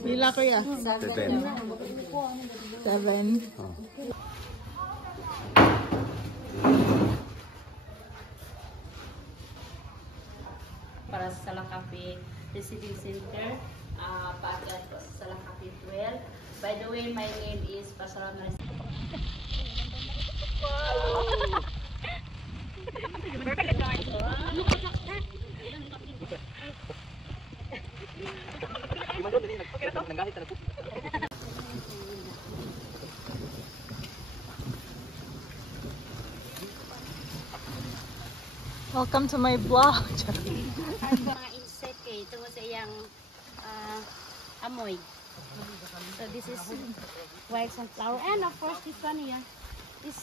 Pila ko ya? 7. 7. Para sa Salang Cafe Receiving Center, paakyat po sa Salang Cafe 12. By the way, my name is Pasalam Maris. Welcome to my vlog. Ang mga insect eh, tungkol sa iyang amoy. So this is wild sunflower. And of course, this one here is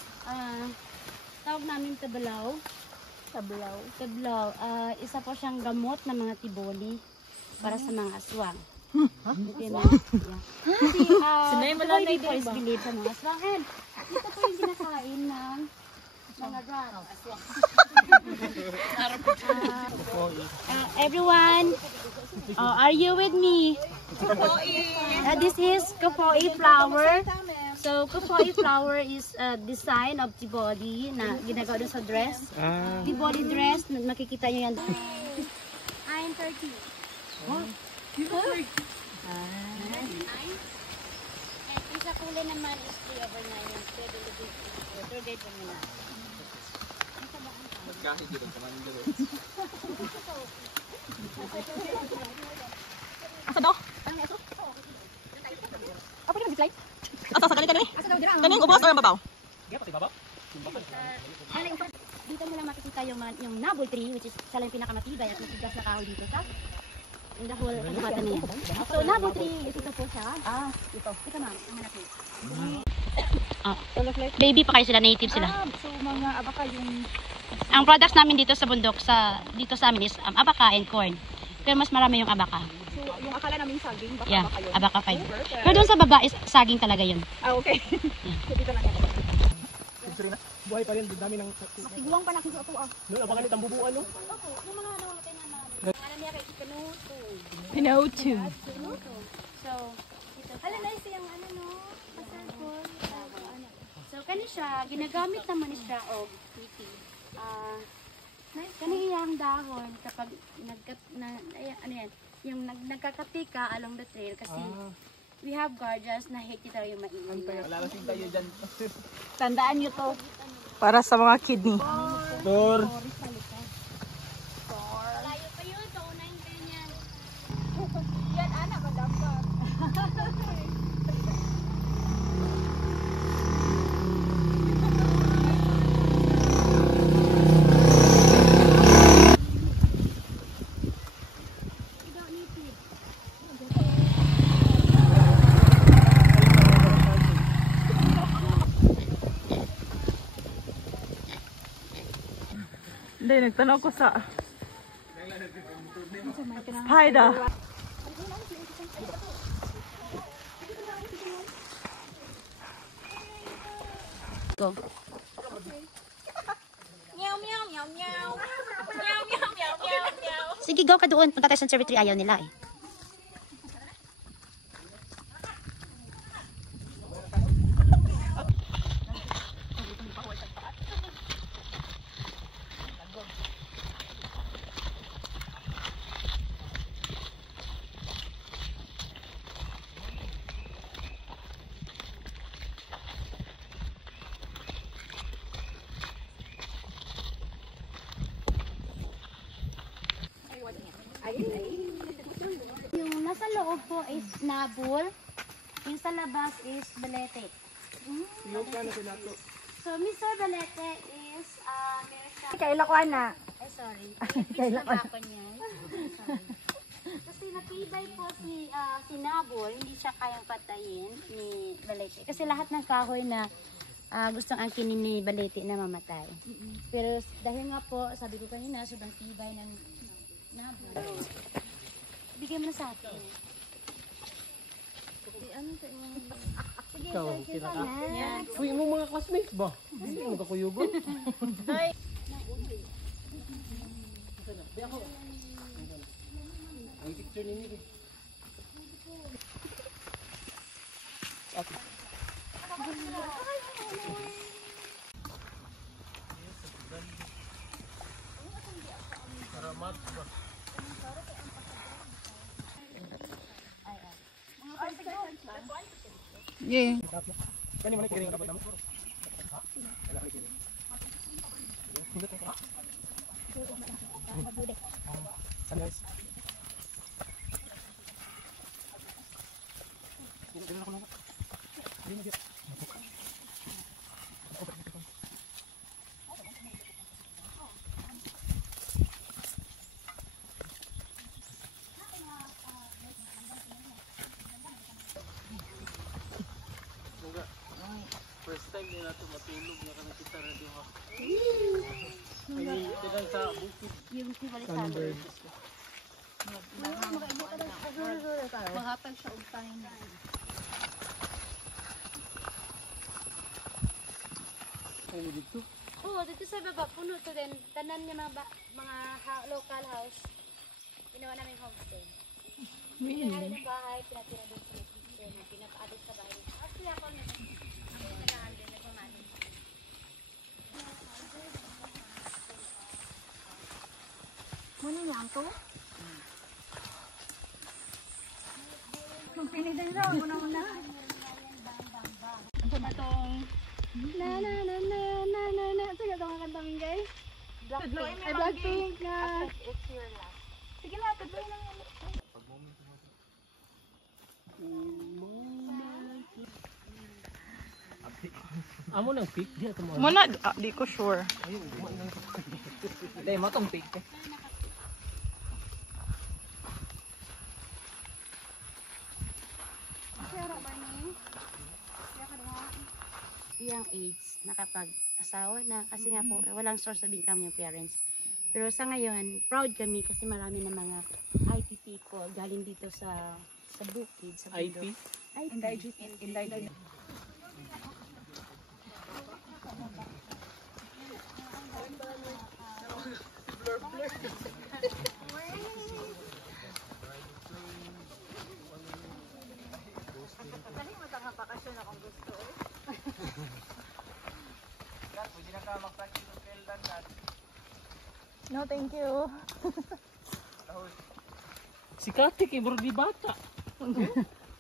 tawag namin tablaw. Tablaw. Isa po siyang gamot ng mga tiboli para sa mga aswang. Okay, yeah. Kasi tabloid po is believed sa mga aswang. And ito po yung kinakain ng mga rat. Aswang. Everyone, are you with me? This is Kafoi flower. So Kafoi flower is a design of Tiboli na ginagawa doon sa dress. Tiboli dress, makikita nyo yan. I'm 30. And isa kulay naman is 3 over 9. Yung tour guide po muna. Kahit dito sa manin dito. Asa daw? Apa ni slide? Asa sa kanila ni? Kanang ubos or mabaw? Gaya pati babaw. Dito mo lang makikita yung nabol tree, which is siya lang pinakamatibay at matigas na kahoy dito sa in the whole kabukatan niya. So nabol tree, ito po siya. Ito. Ito ma'am, ang malaki. Baby pa kayo sila, native sila. So mga abaka yung Ang products namin dito sa bundok, dito sa amin is abaka and corn. Pero mas marami yung abaka. so yung akala namin saging baka Yeah, abaka yun. abaka 5. Pero doon sa baba is saging talaga yun. Okay. So dito lang yan. Buhay pa rin, dami ng... Tiguang pa nakin sa ato Noon, abangan nito ang bubuan, no? Opo, yung mga nawamatay na mga. Ano niya kay Pinuto. Pinotu. So, ito. Hala, nice yung ano, no? Pasarpon. So, kani siya, ginagamit naman siya, kani iyang dahon kapag nagkakapi ka along the trail kasi we have guardians na hate daw yung mainit. Wala kasing tayo dyan. Tandaan nyo to. Para sa mga kidney. Tor. Malayo pa yun, kaunahin kayo niyan. Yan, anak, madampar. Hindi, nagtanaw ko sa spider. Go. Sige, go ka doon. Punta tayo sa conservatory. Ayaw nila eh. Yung nasa loob po is nabul. Yung sa labas is balete. So, Mr. Balete is, meron siya... Kaila ko, ana. Ay, sorry. Please na ako niya. Sorry. Kasi natibay po si tinabol, hindi siya kayang patayin ni Balete. Kasi lahat ng kahoy na gustong angkinin ni Balete na mamatay. Pero dahil nga po, sabi ko kanina, sobrang tibay ng nabol. Bigyan mo na sa akin. Ano ito? Sige, sige sana. Uy, mo mga classmates ba? Hindi mo kakuyugon. Ay. Ang picture ninyo eh. Okay. Salamat ba? Yeah. Kani mo na kiring dapat namo. Sunrise. Dili ako na. Dili mo. First time din nato matulog nga kana kita radio ha. Ay, tinan sa bukid. Yung si Balisado. Mahapag siya og pahinga. Ay, dito. Oo, dito sa baba, puno to din. Tanan niya mga local house. Ginawa namin homestay. Pinakali ng bahay, pinatira doon sa kitchen, pinapa-address sa bahay. Actually, ako na. Ako yung nalahan din, nagmamali. Muna niya ang to? Nung pinitin siya, muna. Ang tumatong. Na. Sige, ito nga kantangin guys. Blackpink. Ay, Blackpink na. It's your last. Sige na, tudloy na. Amo nang pick dia to mo. Muna, di ko sure. Dai mo tong pick. Yung age, nakapag-asawa na kasi nga po walang source of income yung parents. Pero sa ngayon, proud kami kasi marami na mga IT people galing dito sa bukid, sa IT? bundok. IT. No, thank you. Si Kati kay bro di bata.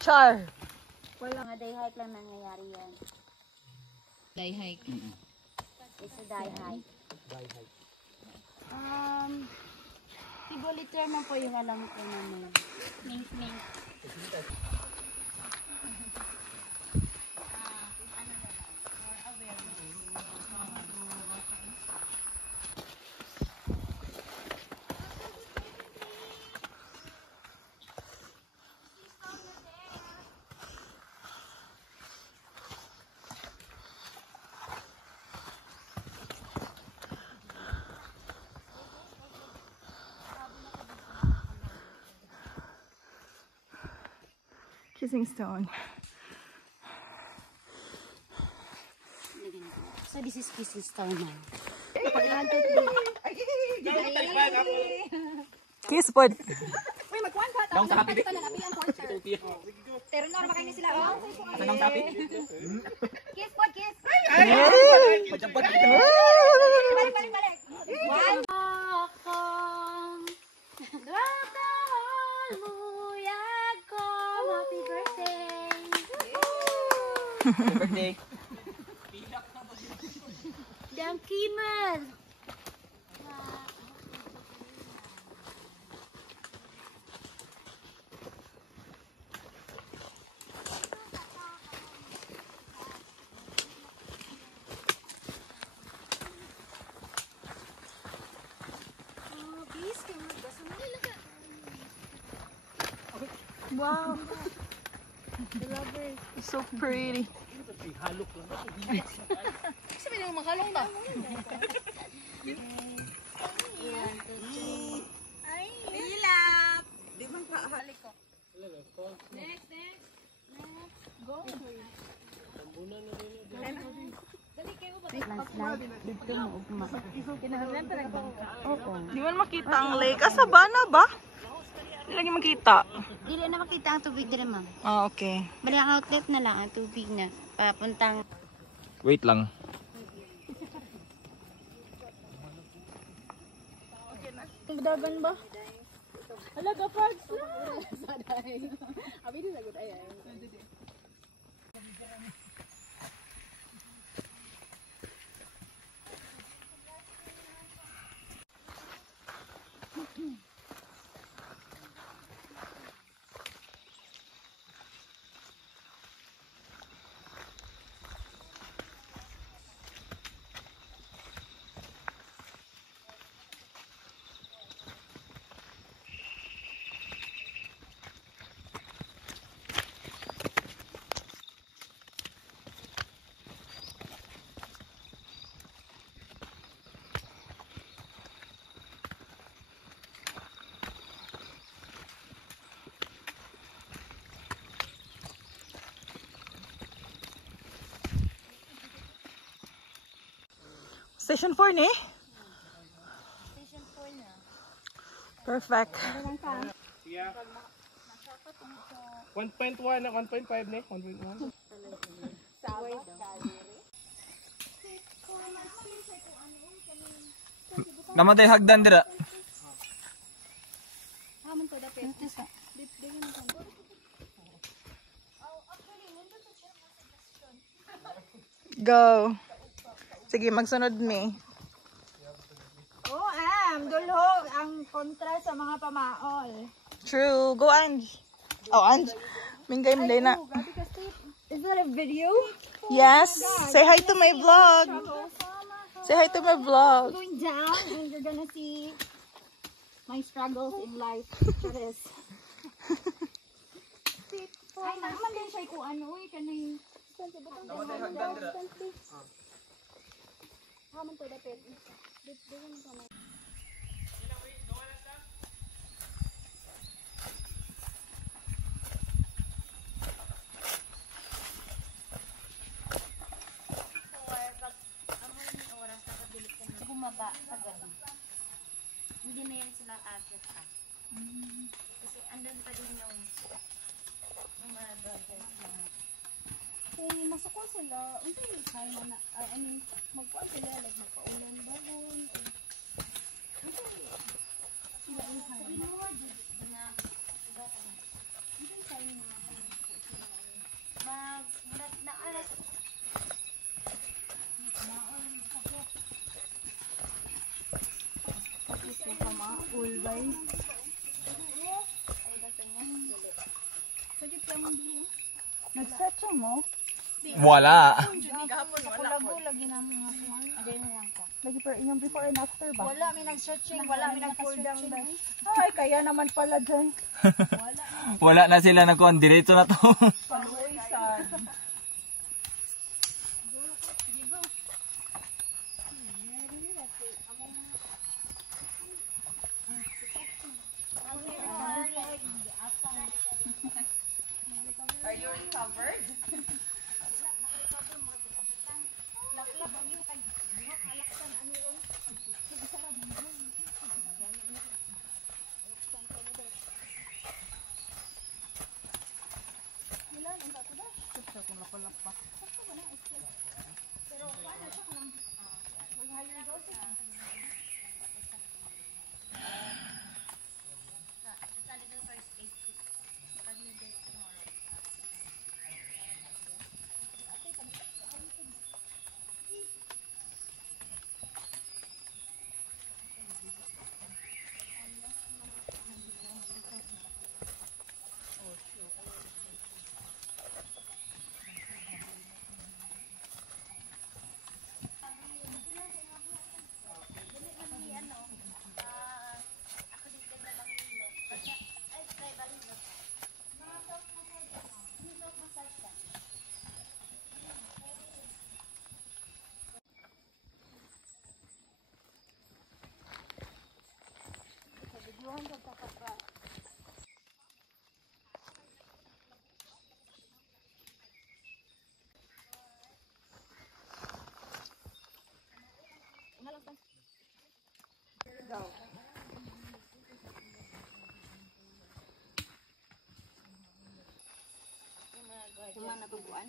Char. Mga day hike lang nangyayari yan. Day hike. It's a day hike. Bye bye. Sigoliter man po yung alam ko naman. Mink. Kissing stone. So this is Kissing Stone now. Kiss pod. Uy, magkuhan ka. Dong sa happy. Ito na nabi ang concert. Pero na makain sila, oh. Asa nang sapi? Kiss po, kiss. Pajabot. Balik. One. Happy birthday! Happy birthday. Dangkiman! Wow. So pretty. Sabi nang makalong ba? Ilap. Di man halik ko. Next. Go. Dito mo ugma. Kinahanglan talaga. Oo. Di man makita ang lake. Ah, Sabana ba? Di lagi makita. Dili na makita ang tubig dire, ma'am. Ah, okay. Bali ang outlet na lang ang tubig na papuntang Wait lang. Dagan ba? Halaga frogs na. Saday. Abi di sagud ay. Station 4 ni? Station 4 na. Perfect. 1.1 na 1.5 ne? 1.1. Namatay hagdan dira. Hamon to dapit. Go. Sige, magsunod mi. Dulhog ang kontra sa mga pamaol. True. Go, Ange. Oh, Ange. Mingay mo din na. Is that a video? Yes. Say hi to my vlog. Say hi to my vlog. Going down and you're gonna see my struggles in life. Charis. Ay, naman din siya kung ano eh, kanay. Namatay hagdan dira. Hamon to dapit. bumaba sa gabi. Hindi na yan sila agad pa. Kasi andun pa din yung mga brothers na Kung masuko sila, unsa yung sign na I mean, magkuhan sila, like magpaulan balon. Sila yung sign. inuwa dito na iba pa. Unsa yung sign na Na alas ulbay. Sakit lang din. Nag-search mo? Wala. Kulago lagi na mga kuhan. Again lang ko. Lagi per inyong before and after ba? Wala may nag-searching, wala may nag-pull down dahil. Ay, kaya naman pala dyan. Wala na sila nagkuhan. Diretso na to. Kuman na tubuan.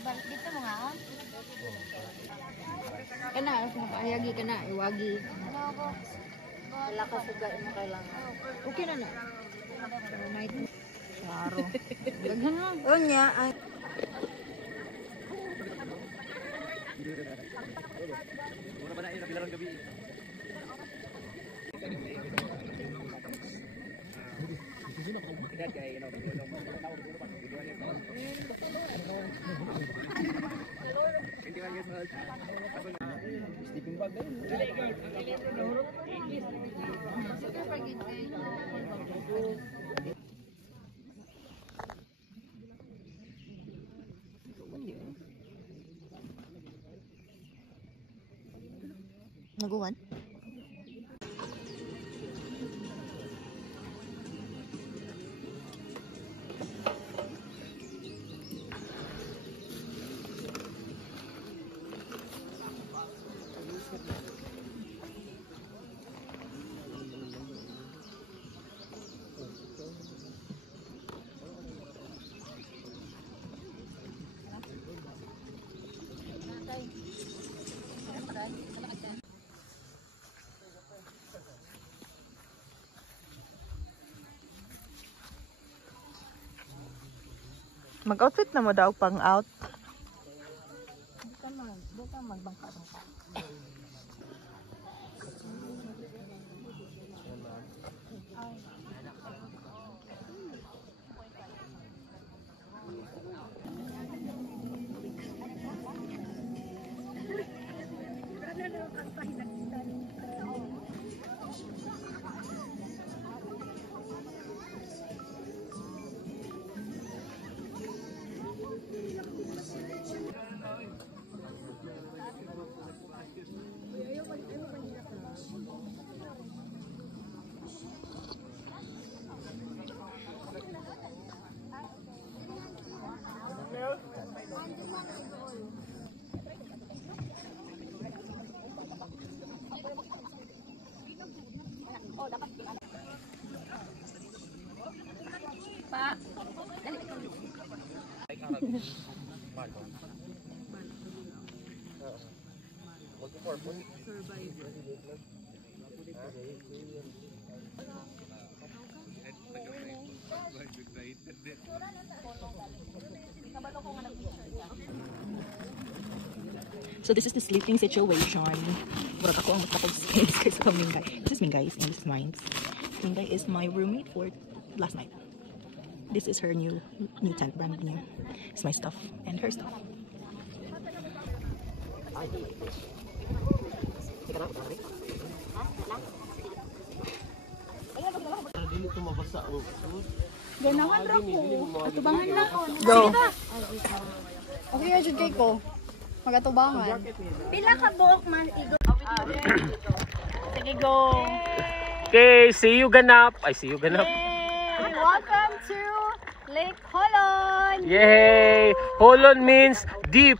Balik dito mo nga, oh. Kana, ayagi kana, iwagi. Ano ako? Wala ka suga mo kailangan. Okay na na. Night. Klaro. Daghan lang. Unya ay Naguwan? Mag-outfit na mo daw pang out. bukan magbangka-bangka. So this is the sleeping situation. Murag ako ang makapag-space kaysa sa Mingay. This is Mingay's and this is mine. Mingay is my roommate for last night. This is her new tent, brand new. It's my stuff and her stuff. Ganahan ra ko. Atubangan na ko. Go. Okay, ajud kay ko. Magatubangan. Pila ka buok man igo. Sige, go. Okay, see you ganap. I see you ganap. Welcome to Lake Holon. Yay! Holon means deep.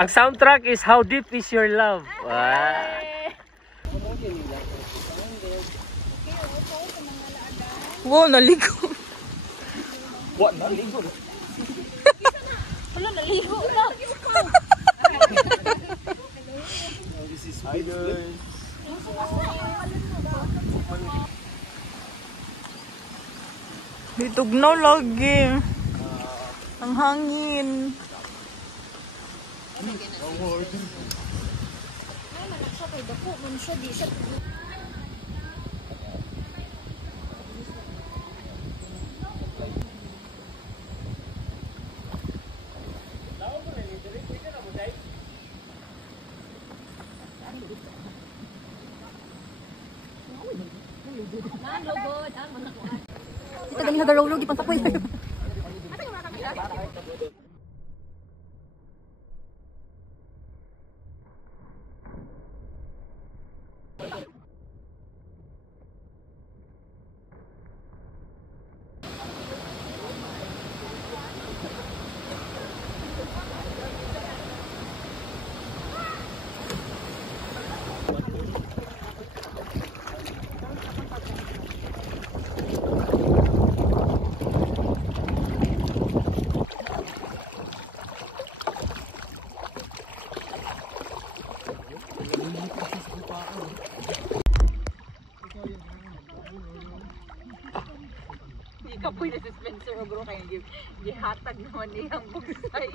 Ang soundtrack is How Deep Is Your Love. Wow. Wow, naligo. What? Naligo? Wala, naligo na. Hi guys. Ditugnaw lagi. Ang hangin. Ito ganyan nagarolo, di pantapoy. Kapoy na si Spencer o bro kaya gihatag naman niyang bugsay.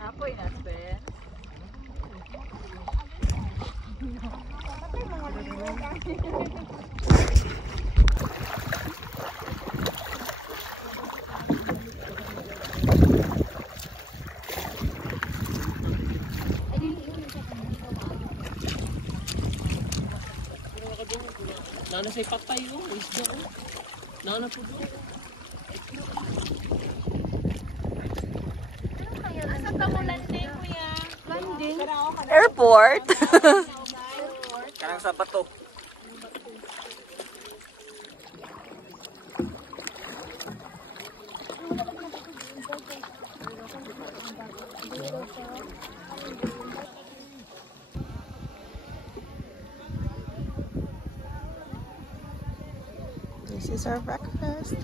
Kapoy na Spen. Nana sa ipatay mo, isda ko. Nana po doon. Asa ka mo landing, kuya? Landing? Airport. Kanang sa bato. This is our breakfast.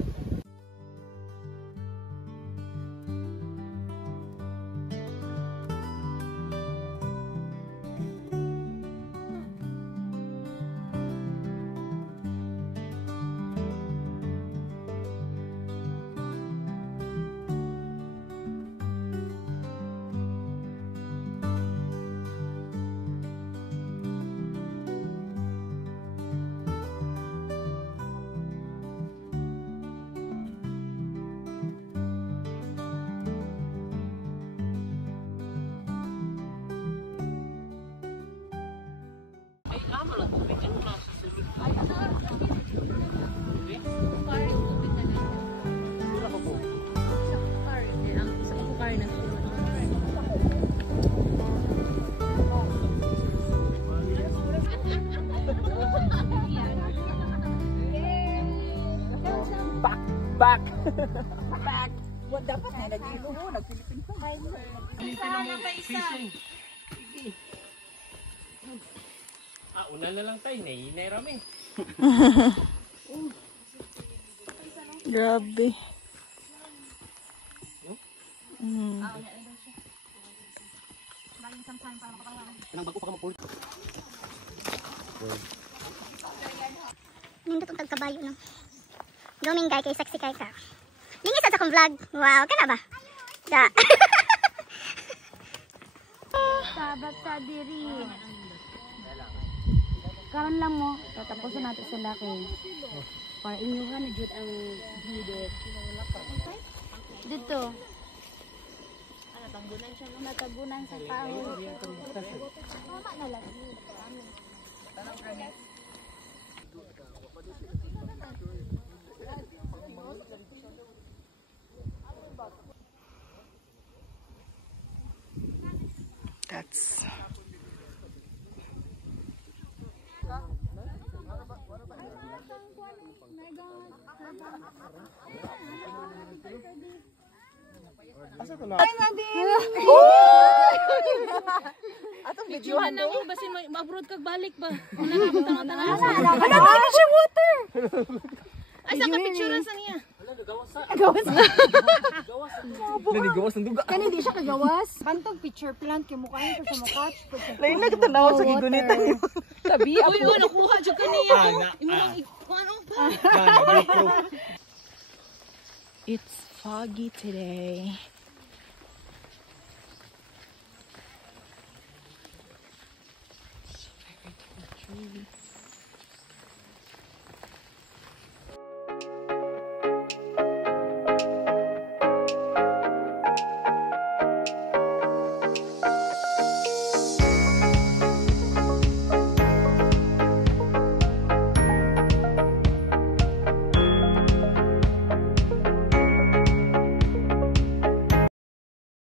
Back! What dapat na nag-ilo mo, nag-Philippine ka. Fishing. Una na lang tayo. Nahinay rami. Grabe. Nindot ang tagkabayo no. Gaming guy kay sexy kay ka. Lingis sa akong vlog. Wow, kana ba? Da. Sabat sa diri. Karon lang mo, tatapusin natin sila kay para inyuhan na jud ang video. Dito. Natabunan siya, natabunan sa tao. Mama na lang. That's atong videohan na mo basin mag-abroad kag balik ba. Wala na water. Asa ka picture sa niya? Nanigawas ng duga. Kani di siya kagawas. Bantog picture plant kay mukha niya sa mukha. lain na kitanaw sa gigunita niyo. Tabi Uy, nakuha jud kaniya. Imo lang ano? It's foggy today. It's very tree.